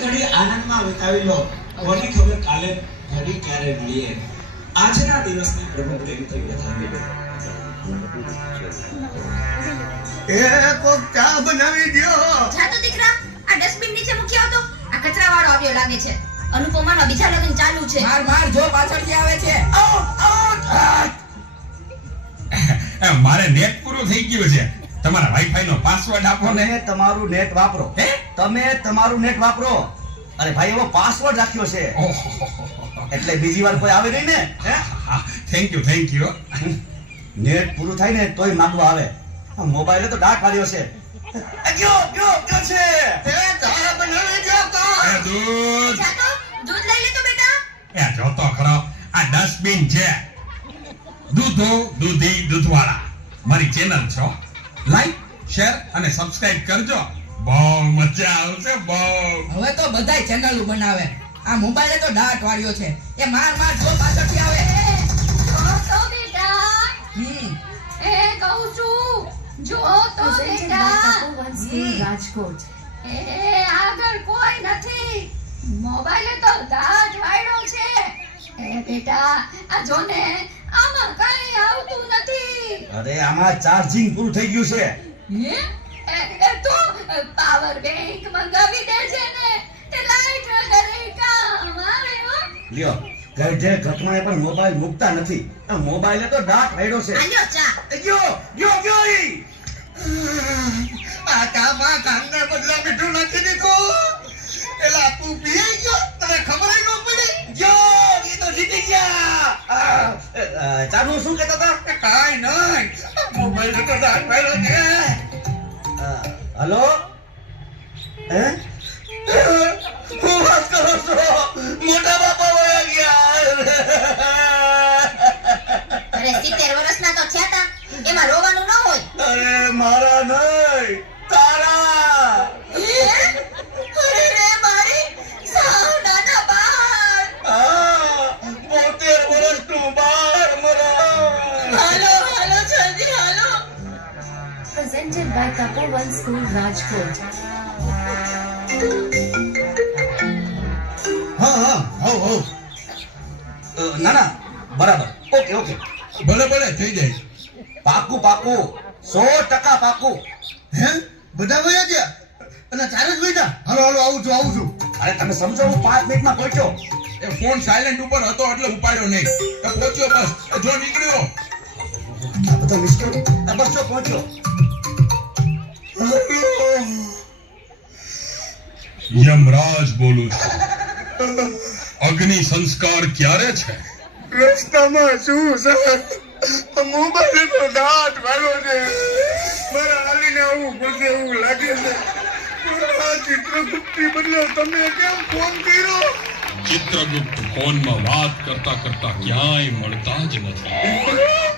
ઘડી આનંદમાં વિતાવી લો. કોની ખબર કાલે ઘડી ક્યારે મળીએ. આજના દિવસની પ્રભુ પ્રેમથી વધાવી લો. એ કોક ચા બનાવી દ્યો. જાતો દીકરા, આ ડસ્ટબિન નીચે મૂકી આવતો. આ કચરાવાળો આવ્યો લાગે છે. અનુપમાનો બીજા લગ્ન ચાલુ છે. માર જો પાછળથી આવે છે. મારે નેટ પૂરું થઈ ગયું છે. તમારા વાઈફાઈ નો પાસવર્ડ આપો ને. તમે તમારું નેટ વાપરો. તમે તમારું નેટ વાપરો. અરે ભાઈ એવો પાસવર્ડ રાખ્યો છે એટલે બીજી વાર કોઈ આવે નહીં ને. Thank you. નેટ પૂરું થાય ને તોય માંગવા આવે. આ મોબાઈલે તો ડાક આવ્યો છે. ગયો છે. એ ચા બનાવી દ્યો તો. એ દૂધ. જાતો દૂધ લઈ લે તો બેટા. એ જોતો ખરો, આ ડસ્ટબિન છે. દૂધી દૂધવાળા મારી ચેનલ છો. લાઈક, શેર અને સબસ્ક્રાઇબ કરજો. બહુ મજા આવશે બહુ. હવે તો બધાય ચેનલો બનાવે. આ મોબાઈલે તો દાટ વાળ્યો છે. એ માર જો પાછળથી આવે. જો તો બેટા. હમ એ કહું છું. જો તો બેટા. રાજકોટ. એ આગળ કોઈ નથી. મોબાઈલે તો દાટ વાળ્યો છે. એ બેટા આ જો ને, આમાં કઈ આવતું નથી. અરે આમાં ચાર્જિંગ પૂરું થઈ ગયું છે. હે? એ તો પાવર બેંક મંગાવી દેજે ને. તે લાઈટ વગર કામ આવે હો. લ્યો ગઈઢે ઘટનાએ પણ મોબાઈલ મૂકતા નથી. આ મોબાઈલે તો ડાક વાળ્યો છે. આલ્યો ચા. ગયો ઈ. આ કામાં કાંગને બદલા મીઠું નાખી દીધું. એલા તું પી ગયો, તને ખબર ન પડી. ઈ તો જીતી ગયા. ચાનું શું કહેતા હતા? કાઈ નહીં, મોબાઈલ તો ડાક વાળ્યો છે. હેલો હે હું વાત કરો છો? મોટા બાપા વયા ગયા. અરે 70 વર્ષના તો થયા તા. એમાં રોવાનું ન હોય. અરે મારા નહીં, તારા. અરે રે મારી સાવ નાના બાળ. 72 વર્ષનું બાળ મરા. હાલો જલ્દી હાલો. Presented by Tapovan School, Rajkot. હા ના બરાબર. ઓકે ભલે થઈ જાય. પાકું 100% પાકું. હે બધા વયા ગયા અને ચાલે જ બેટા. હાલો આવું છું. અરે તમે સમજો, હું 5 મિનિટમાં પહોંચ્યો. એ ફોન સાયલેન્ટ ઉપર હતો એટલે ઉપાડ્યો નહીં. એ પહોંચ્યો બસ. જો નીકળ્યો. આ બધા મિસ કર્યો. બસ જો પહોંચ્યો. યમરાજ બોલું છું. અગ્નિ સંસ્કાર ક્યારે છે? રસ્તામાં શું સર, મોબાઈલ તો દાટ વાળો છે. મારા હાલીને આવું પડશે એવું લાગે છે. આ ચિત્રગુપ્તી બદલે તમે કેમ ફોન કર્યો? ચિત્રગુપ્ત ફોનમાં વાત કરતા ક્યાંય મળતા જ નથી.